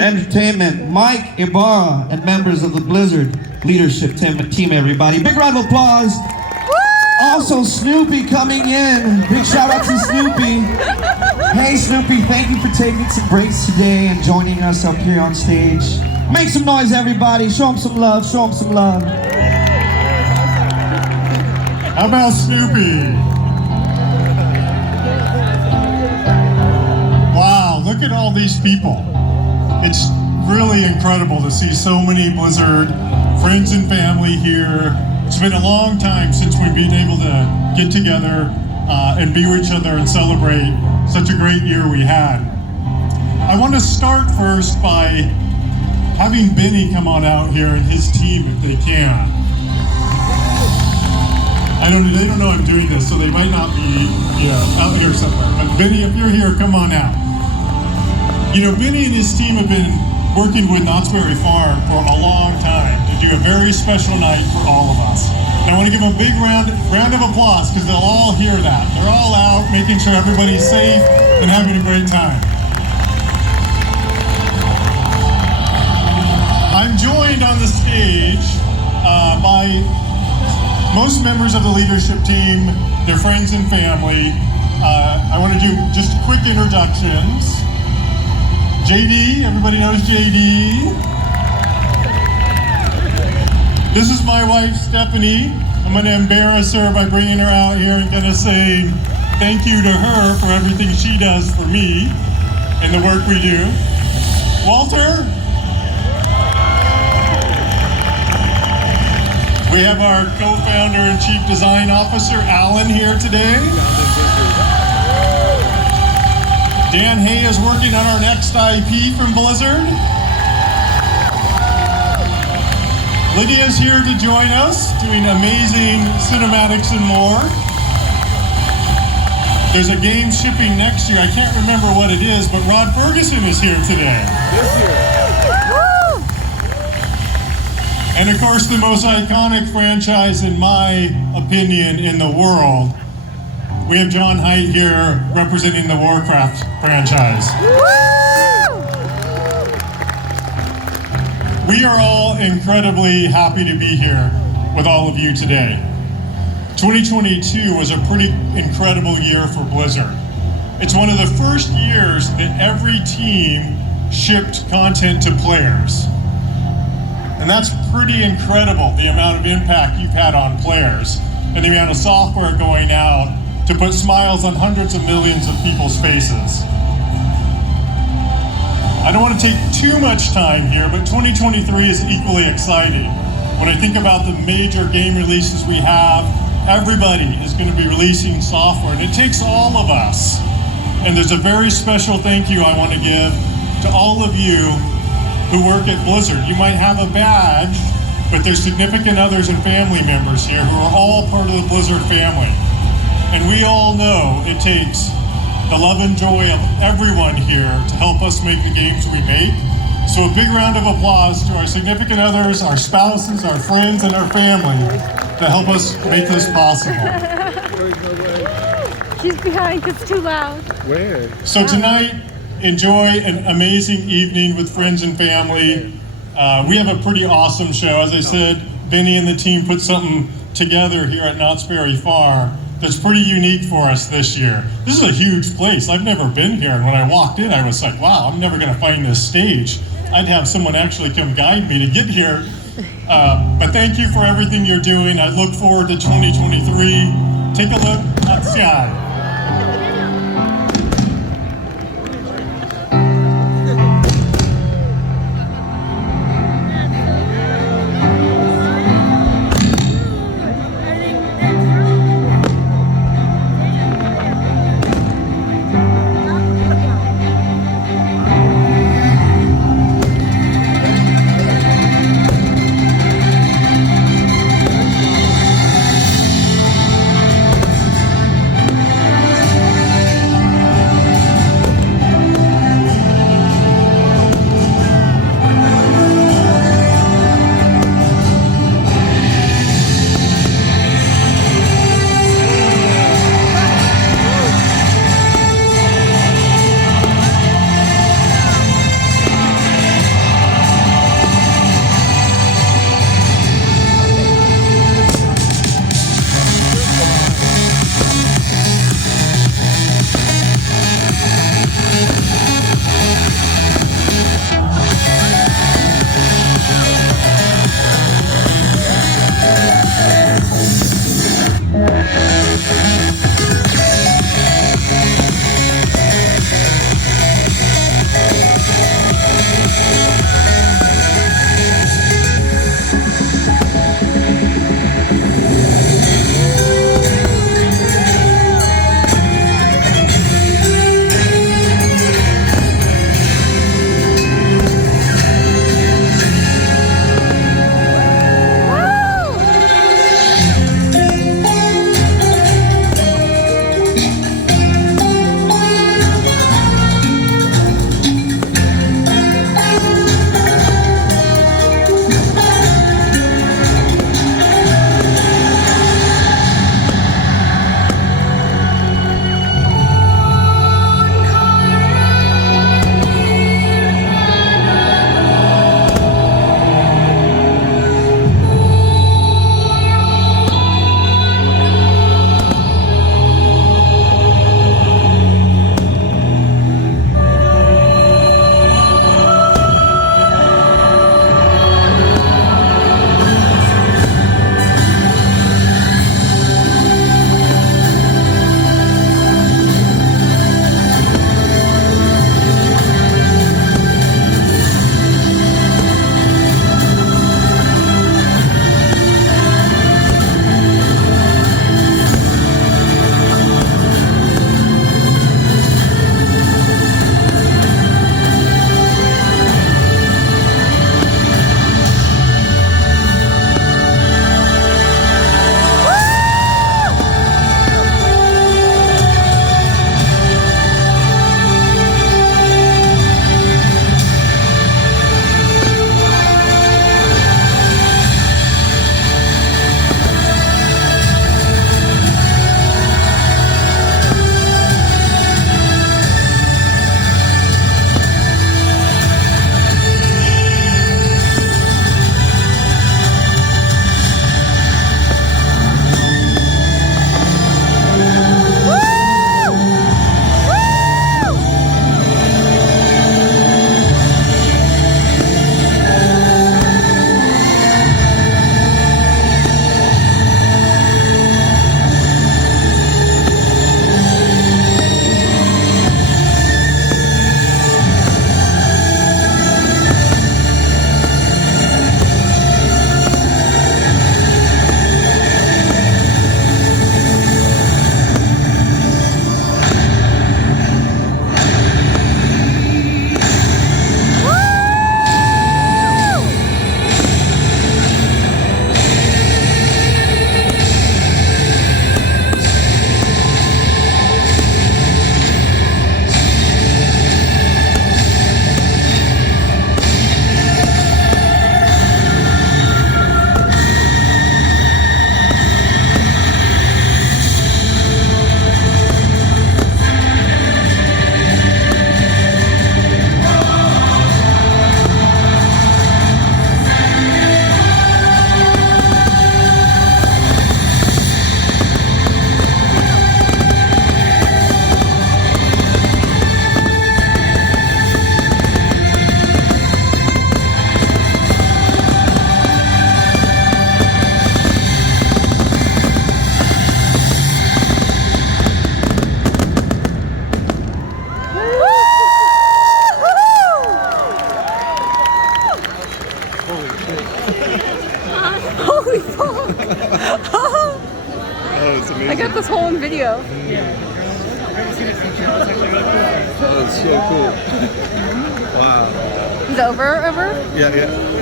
Entertainment, Mike Ibarra, and members of the Blizzard leadership team, everybody. Big round of applause. Also, Snoopy coming in. Big shout out to Snoopy. Hey, Snoopy, thank you for taking some breaks today and joining us up here on stage. Make some noise, everybody. Show them some love. Show them some love. How about Snoopy? Wow, look at all these people. It's really incredible to see so many Blizzard friends and family here. It's been a long time since we've been able to get together and be with each other and celebrate such a great year we had. I want to start first by having Benny come on out here and his team if they can. They don't know I'm doing this, so they might not be out here somewhere. But Benny, if you're here, come on out. Benny and his team have been working with Knott's Berry Farm for a long time to do a very special night for all of us. And I want to give them a big round of applause because they'll all hear that. They're all out making sure everybody's safe and having a great time. I'm joined on the stage by most members of the leadership team, their friends and family. I want to do just quick introductions. JD, everybody knows JD. This is my wife, Stephanie. I'm going to embarrass her by bringing her out here and going to say thank you to her for everything she does for me and the work we do. Walter. We have our co-founder and chief design officer, Alan, here today. Dan Hay is working on our next IP from Blizzard. Lydia's here to join us, doing amazing cinematics and more. There's a game shipping next year. I can't remember what it is, but Rod Ferguson is here today. This year. And of course, the most iconic franchise, in my opinion, in the world. We have John Haidt here representing the Warcraft franchise. We are all incredibly happy to be here with all of you today. 2022 was a pretty incredible year for Blizzard. It's one of the first years that every team shipped content to players. And that's pretty incredible, the amount of impact you've had on players and the amount of software going out to put smiles on hundreds of millions of people's faces. I don't want to take too much time here, but 2023 is equally exciting. When I think about the major game releases we have, everybody is going to be releasing software, and it takes all of us. And there's a very special thank you I want to give to all of you who work at Blizzard. You might have a badge, but there's significant others and family members here who are all part of the Blizzard family. And we all know it takes the love and joy of everyone here to help us make the games we make. So a big round of applause to our significant others, our spouses, our friends, and our family to help us make this possible. She's behind, it's too loud. Where? So tonight, enjoy an amazing evening with friends and family. We have a pretty awesome show. As I said, Benny and the team put something together here at Knott's Berry Farm that's pretty unique for us this year. This is a huge place. I've never been here, and when I walked in, I was like, wow, I'm never gonna find this stage. I'd have someone actually come guide me to get here. But thank you for everything you're doing. I look forward to 2023. Take a look at the sky. Holy fuck! Oh, it's amazing. I got this whole on video. That's so cool. Wow. Is it over? Yeah, yeah.